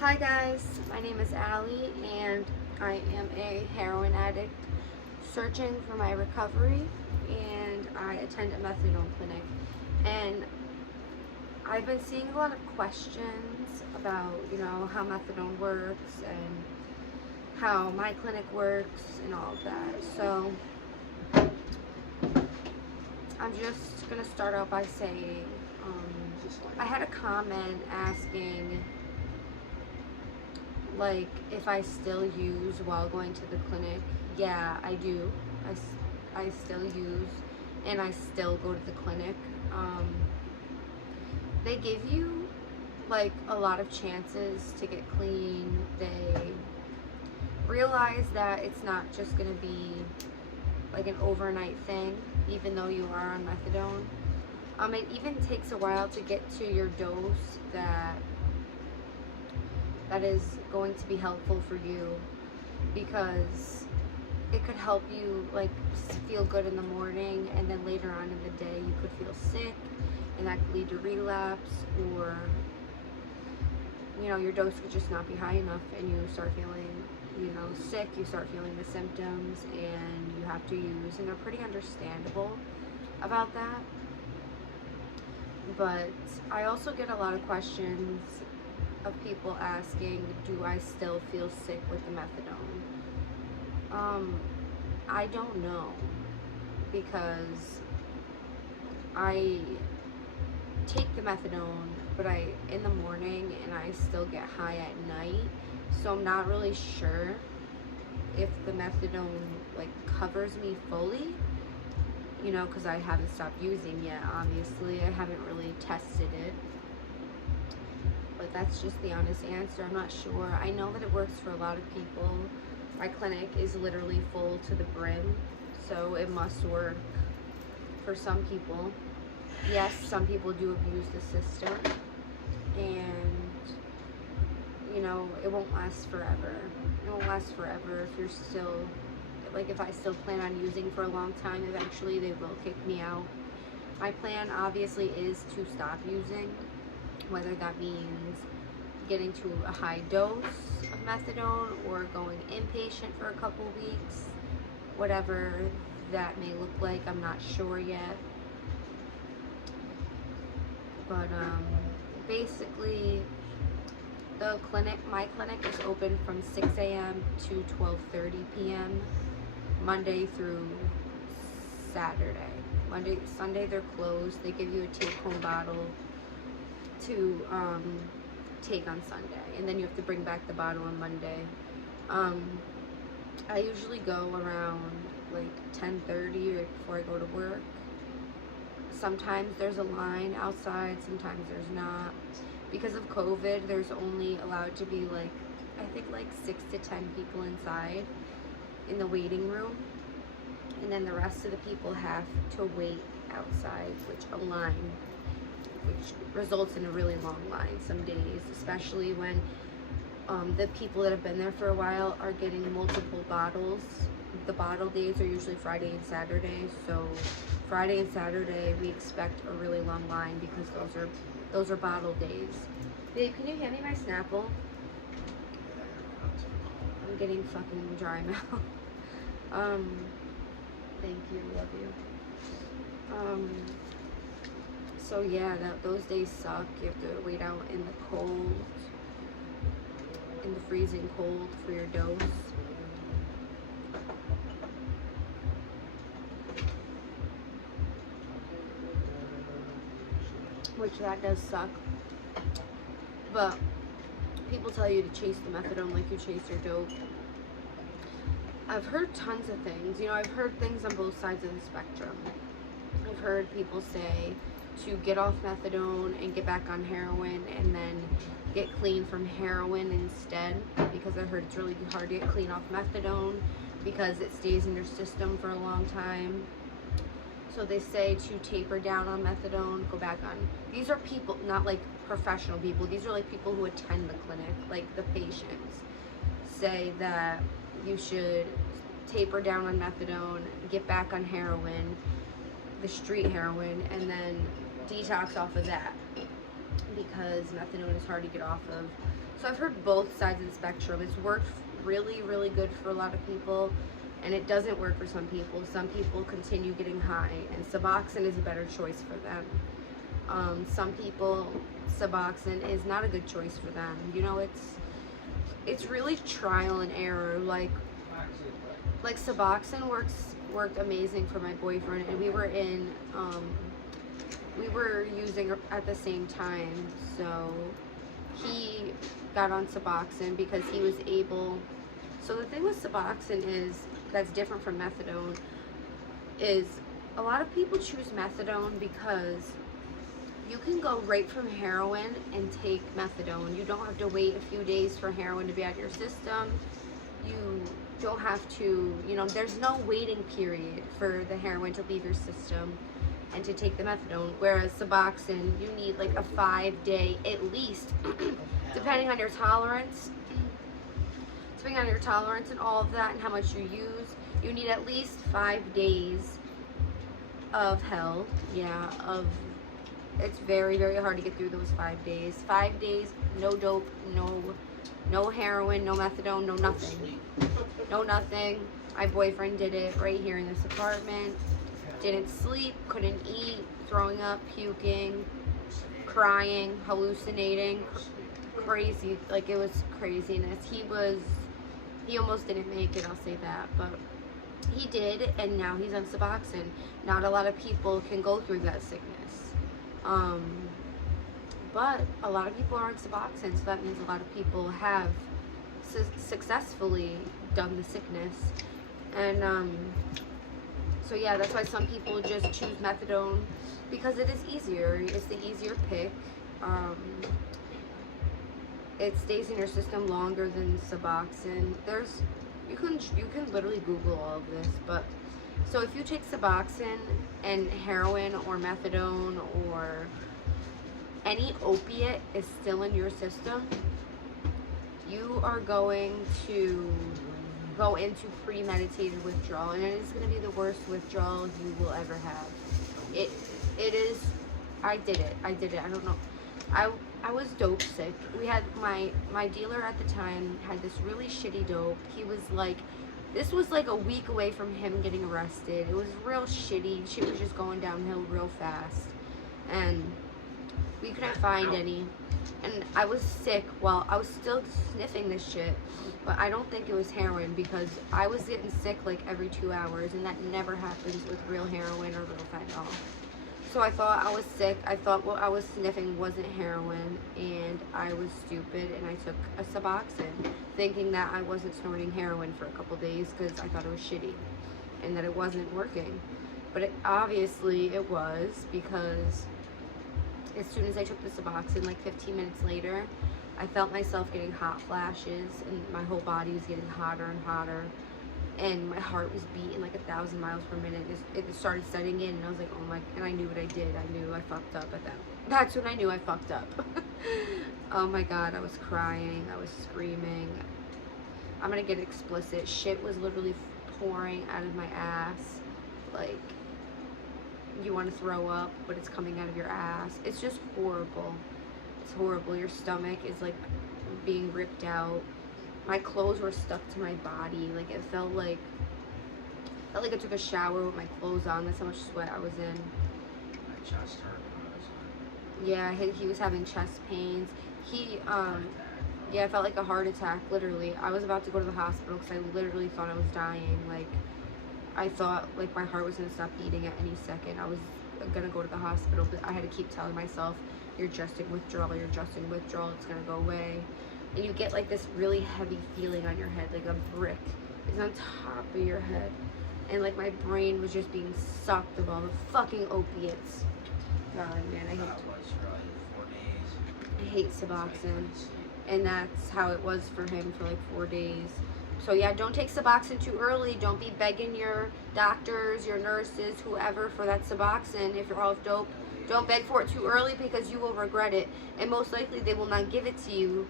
Hi guys, my name is Allie and I am a heroin addict searching for my recovery, and I attend a methadone clinic. And I've been seeing a lot of questions about, how methadone works and how my clinic works and all of that. So I'm just going to start out by saying I had a comment asking like if I still use while going to the clinic. Yeah, I do. I still use and I still go to the clinic. They give you like a lot of chances to get clean. They realize that it's not just going to be like an overnight thing, even though you are on methadone. It even takes a while to get to your dose that is going to be helpful for you, because it could help you like feel good in the morning, and then later on in the day you could feel sick and that could lead to relapse, or your dose could just not be high enough and you start feeling sick, you start feeling the symptoms and you have to use, and they're pretty understandable about that. But I also get a lot of questions of people asking, do I still feel sick with the methadone? I don't know, because I take the methadone, but I in the morning and I still get high at night. So I'm not really sure if the methadone like covers me fully, because I haven't stopped using yet. Obviously, I haven't really tested it. But that's just the honest answer. I'm not sure. I know that it works for a lot of people. My clinic is literally full to the brim, so it must work for some people. Yes, some people do abuse the system, and it won't last forever. It won't last forever if you're still, like, if I still plan on using for a long time, eventually they will kick me out. My plan obviously is to stop using, whether that means getting to a high dose of methadone or going inpatient for a couple weeks, whatever that may look like. I'm not sure yet. But basically, my clinic is open from 6 a.m. to 12:30 p.m. Monday through Saturday. Sunday they're closed. They give you a take-home bottle to take on Sunday, and then you have to bring back the bottle on Monday. I usually go around like 10:30 right before I go to work. Sometimes there's a line outside, sometimes there's not. Because of COVID, there's only allowed to be like, I think like 6 to 10 people inside in the waiting room, and then the rest of the people have to wait outside, which results in a really long line some days, especially when the people that have been there for a while are getting multiple bottles. The bottle days are usually Friday and Saturday, so Friday and Saturday we expect a really long line, because those are bottle days. Babe, can you hand me my Snapple? I'm getting fucking dry mouth. Thank you, love you. So yeah, those days suck. You have to wait out in the cold, in the freezing cold for your dose. Which that does suck. But people tell you to chase the methadone like you chase your dope. I've heard tons of things. I've heard things on both sides of the spectrum. I've heard people say to get off methadone and get back on heroin, and then get clean from heroin instead, because I heard it's really hard to get clean off methadone because it stays in your system for a long time. So they say to taper down on methadone, go back on. These are people, not like professional people. These are like people who attend the clinic, like the patients. Say that you should taper down on methadone, get back on heroin, the street heroin, and then detox off of that. because methadone is hard to get off of. So I've heard both sides of the spectrum. It's worked really, really good for a lot of people, and it doesn't work for some people. Some people continue getting high, and Suboxone is a better choice for them. Some people, Suboxone is not a good choice for them. You know, it's really trial and error. Like Suboxone worked amazing for my boyfriend, and we were using at the same time. So he got on Suboxone because he was able. So the thing with Suboxone is that's different from methadone is a lot of people choose methadone because you can go right from heroin and take methadone. You don't have to wait a few days for heroin to be out of your system. You don't have to, there's no waiting period for the heroin to leave your system and to take the methadone. Whereas Suboxone, you need like a 5-day at least, depending on your tolerance. Depending on your tolerance and all of that and how much you use, you need at least 5 days of hell. Yeah, it's very, very hard to get through those 5 days. 5 days, no dope, no heroin, no methadone, no nothing. No nothing. My boyfriend did it right here in this apartment. Didn't sleep, couldn't eat, throwing up, puking, crying, hallucinating, crazy. Like, it was craziness. He almost didn't make it, I'll say that, but he did, and now he's on Suboxone. Not a lot of people can go through that sickness. But a lot of people are on Suboxone, so that means a lot of people have successfully done the sickness. And so yeah, that's why some people just choose methadone because it is easier. It's the easier pick. It stays in your system longer than Suboxone. You can literally Google all of this, but so if you take Suboxone and heroin or methadone or any opiate is still in your system, you are going to go into premeditated withdrawal, and it is going to be the worst withdrawal you will ever have. It is. I did it. I don't know. I was dope sick. We had my dealer at the time had this really shitty dope. He was like, this was like a week away from him getting arrested. It was real shitty. Shit was just going downhill real fast, and we couldn't find any. And I was sick while I was still sniffing this shit, but I don't think it was heroin because I was getting sick like every 2 hours, and that never happens with real heroin or real fentanyl. So I thought I was sick. I thought what I was sniffing wasn't heroin, and I was stupid, and I took a Suboxone, thinking that I wasn't snorting heroin for a couple days because I thought it was shitty and that it wasn't working. But obviously it was, because as soon as I took the Suboxone, like 15 minutes later, I felt myself getting hot flashes, and my whole body was getting hotter and hotter, and my heart was beating like 1,000 miles per minute. It started setting in, and I was like, oh my, and I knew what I did. I knew I fucked up at that. That's when I knew I fucked up. Oh my God, I was crying, I was screaming. I'm gonna get explicit. Shit was literally pouring out of my ass. Like, you want to throw up, but it's coming out of your ass. It's just horrible. It's horrible. Your stomach is like being ripped out. My clothes were stuck to my body. Like, it felt like I took a shower with my clothes on. That's how much sweat I was in. My chest hurt when I was Yeah, he was having chest pains. Yeah, I felt like a heart attack, literally. I was about to go to the hospital because I literally thought I was dying. Like, I thought like my heart was gonna stop beating at any second. I was gonna go to the hospital, but I had to keep telling myself, you're just in withdrawal, it's gonna go away. And you get like this really heavy feeling on your head, like a brick is on top of your head. And like my brain was just being sucked of all the fucking opiates. God, man, I hate Suboxone. And that's how it was for him for like 4 days. So yeah, don't take Suboxone too early. Don't be begging your doctors, your nurses, whoever for that Suboxone if you're off dope. Don't beg for it too early because you will regret it. And most likely they will not give it to you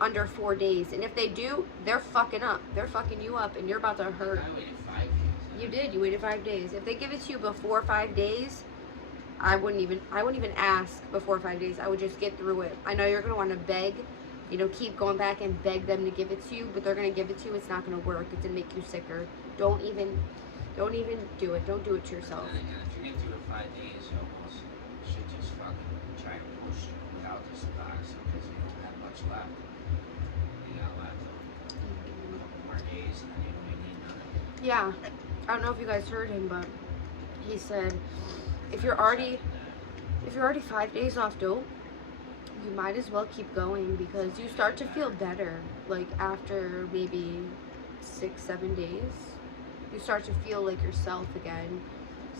under 4 days. And if they do, they're fucking up. They're fucking you up and you're about to hurt. I waited 5 days. You did. You waited 5 days. If they give it to you before 5 days, I wouldn't even ask before 5 days. I would just get through it. I know you're gonna want to beg, keep going back and beg them to give it to you, but they're gonna give it to you. It's not gonna work. It's gonna make you sicker. Don't even do it. Don't do it to yourself. And again, if you're gonna do it 5 days, you almost should just fucking try to push without the Suboxone because you don't have much left. You got left a couple more days and then you don't even need none. Yeah, I don't know if you guys heard him, but he said if you're already 5 days off dope, you might as well keep going because you start to feel better. Like after maybe 6-7 days, you start to feel like yourself again.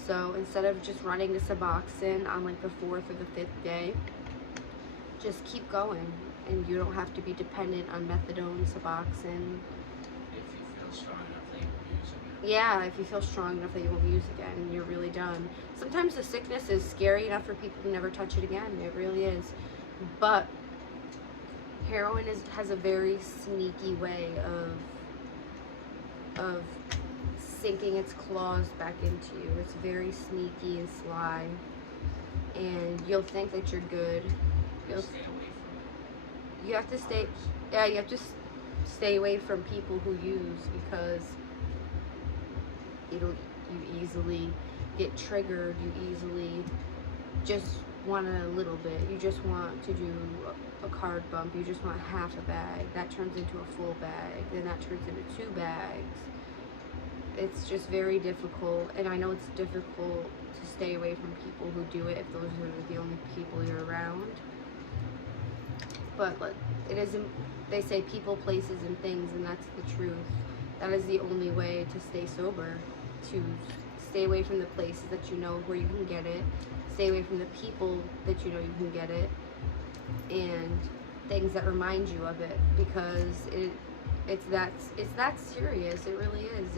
So instead of just running to Suboxone on like the 4th or the 5th day, just keep going, and you don't have to be dependent on methadone, Suboxone. If you feel strong enough that you will use it. Yeah, if you feel strong enough that you won't use again, you're really done. Sometimes the sickness is scary enough for people to never touch it again. It really is. But heroin has a very sneaky way of sinking its claws back into you. It's very sneaky and sly, and you'll think that you're good. Stay away from it. You have to stay. Yeah, you have to stay away from people who use because you easily get triggered. You easily just want a little bit. You just want to do a card bump. You just want half a bag. That turns into a full bag. Then that turns into 2 bags. It's just very difficult, and I know it's difficult to stay away from people who do it if those are the only people you're around. But it isn't. They say people, places, and things, and that's the truth. That is the only way to stay sober. To stay away from the places that you know where you can get it. Stay away from the people that you know you can get it, and things that remind you of it, because it's that serious. It really is.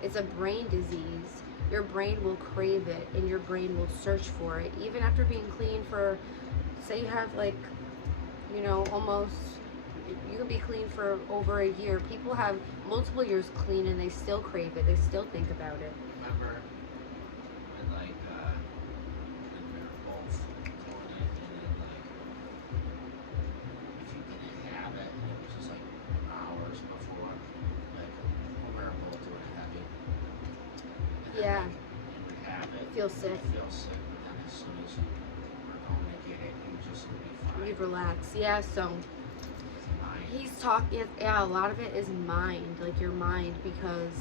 It's a brain disease. Your brain will crave it, and your brain will search for it, even after being clean for, say, you have almost. You can be clean for over a year. People have multiple years clean and they still crave it. They still think about it. Remember when when we were both doing it and then if you didn't have it and it was just like hours before, when we were both doing it heavy. And then, Yeah. you would have it. Feel sick. You feel sick, but then as soon as you were going to get it, you just would be fine. You relax. Yeah, so he's talking, yeah, a lot of it is mind, like your mind, because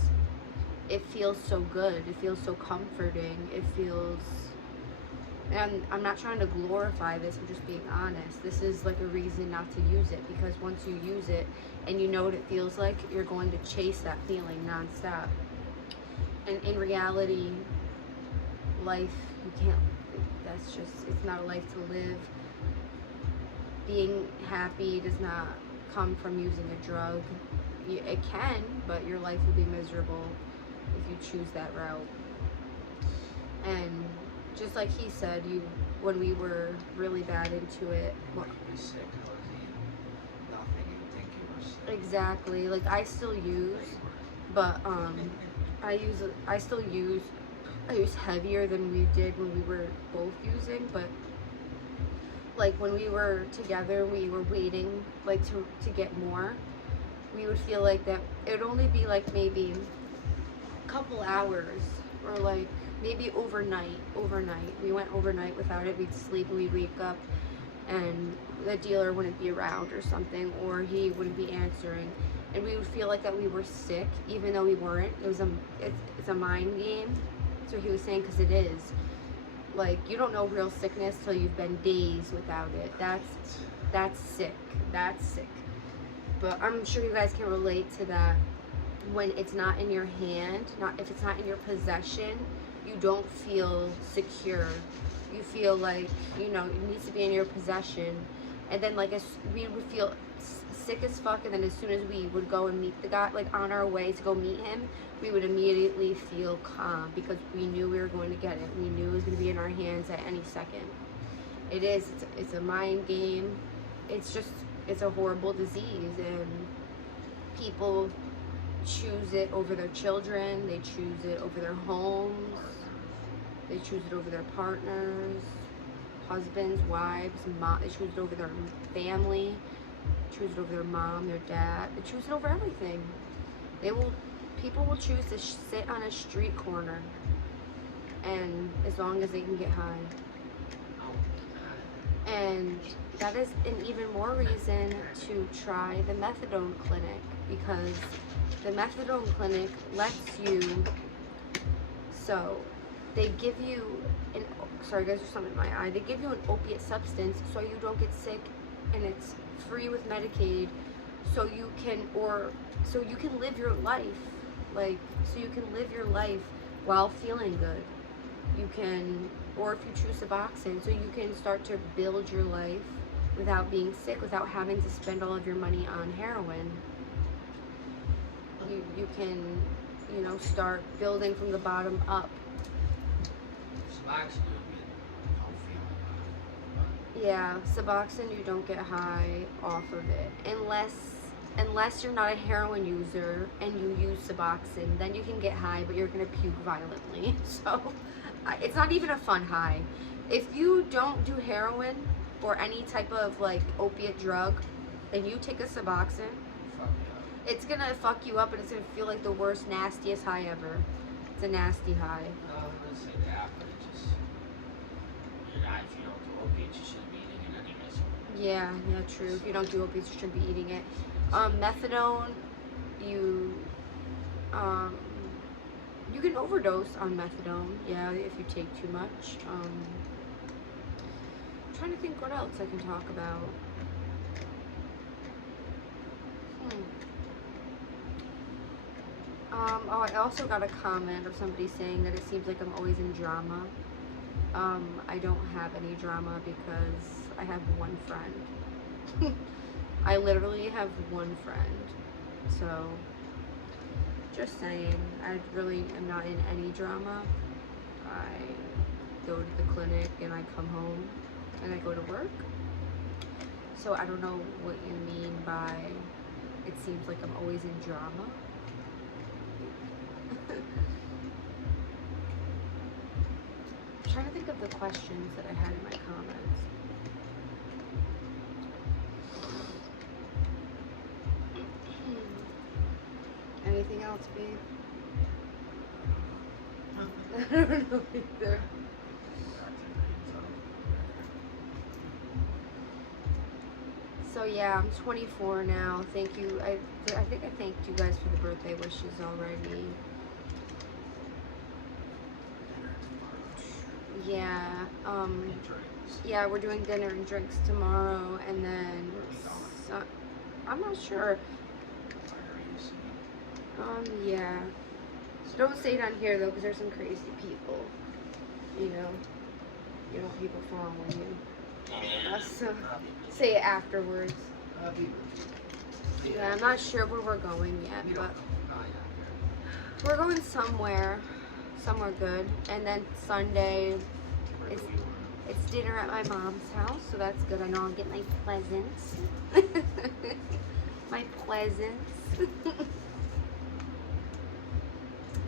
it feels so good. It feels so comforting. It feels, and I'm not trying to glorify this, I'm just being honest. This is like a reason not to use it, because once you use it and you know what it feels like, you're going to chase that feeling nonstop. And in reality, life, you can't, it's not a life to live. Being happy does not come from using a drug. It can, but your life will be miserable if you choose that route. And just like he said, when we were really bad into it, When you'd be sick, I was eating nothing, you'd think you were sick. exactly, like I still use, but I still use heavier than we did when we were both using, but like when we were together, we were waiting like to get more. We would feel like that it would only be like maybe a couple hours, or like maybe overnight. We went overnight without it. We'd sleep and we'd wake up and the dealer wouldn't be around or something, or he wouldn't be answering, and we would feel like that we were sick even though we weren't. It's a mind game. That's what he was saying, because it is. Like, you don't know real sickness till you've been days without it. That's sick. That's sick. But I'm sure you guys can relate to that. When it's not in your hand, if it's not in your possession, you don't feel secure. You feel like, it needs to be in your possession. And then we would feel sick as fuck, and then as soon as we would go and meet the guy, like on our way to go meet him, we would immediately feel calm because we knew we were going to get it. We knew it was going to be in our hands at any second. It's a mind game. It's a horrible disease, and people choose it over their children. They choose it over their homes. They choose it over their partners, husbands, wives, they choose it over their family, choose it over their mom, their dad. They choose it over everything. People will choose to sit on a street corner, and as long as they can get high. And that is an even more reason to try the methadone clinic, because the methadone clinic lets you, so they give you sorry guys, there's something in my eye. They give you an opiate substance so you don't get sick, and it's free with Medicaid, so you can live your life, so you can live your life while feeling good. You can, or if you choose Suboxone, so you can start to build your life without being sick, without having to spend all of your money on heroin. You can, start building from the bottom up. Suboxone, Yeah, Suboxone, you don't get high off of it unless you're not a heroin user and you use Suboxone. Then you can get high, but you're gonna puke violently. So it's not even a fun high. If you don't do heroin or any type of opiate drug, and you take a Suboxone, it's gonna fuck you up, and it's gonna feel like the worst, nastiest high ever. It's a nasty high. No, I wouldn't say that, but it just, if you don't do opiates, you shouldn't be eating it anyways. Yeah, true. If you don't do opiates, you shouldn't be eating it. Methadone, you can overdose on methadone, yeah, if you take too much. I'm trying to think what else I can talk about. I also got a comment of somebody saying that it seems like I'm always in drama. I don't have any drama because I have one friend. I literally have one friend. So, just saying, I really am not in any drama. I go to the clinic and I come home and I go to work. So I don't know what you mean by it seems like I'm always in drama. I'm trying to think of the questions that I had in my comments. Anything else, babe? I don't know either. So yeah, I'm 24 now. Thank you. I think I thanked you guys for the birthday wishes already. Yeah. Yeah, we're doing dinner and drinks tomorrow, and then I'm not sure. Yeah. So don't say it on here though, because there's some crazy people. You don't want people following you. So say it afterwards. Yeah, I'm not sure where we're going yet, but we're going somewhere good. And then Sunday it's dinner at my mom's house, so that's good. I know I'll get my presents. My presents.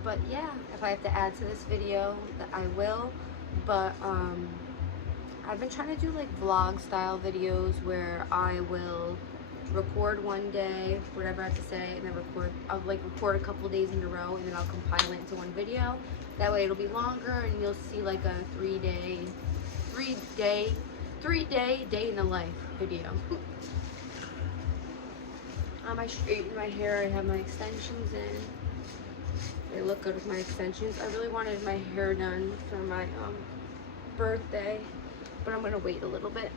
But yeah, if I have to add to this video, I will. But I've been trying to do vlog style videos where I will record one day, whatever I have to say, and then I'll record a couple days in a row, and then I'll compile it into one video. That way it'll be longer, and you'll see a 3 day day in the life video. I straightened my hair. I have my extensions in. They look good with my extensions. I really wanted my hair done for my birthday, but I'm gonna wait a little bit.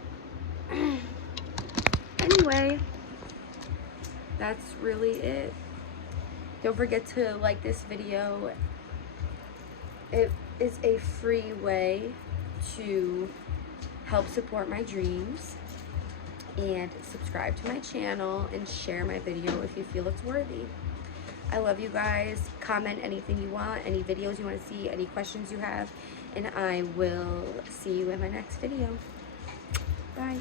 Anyway, that's really it. Don't forget to like this video. It is a free way to help support my dreams, and subscribe to my channel and share my video if you feel it's worthy. I love you guys. Comment anything you want, any videos you want to see, any questions you have, and I will see you in my next video. Bye.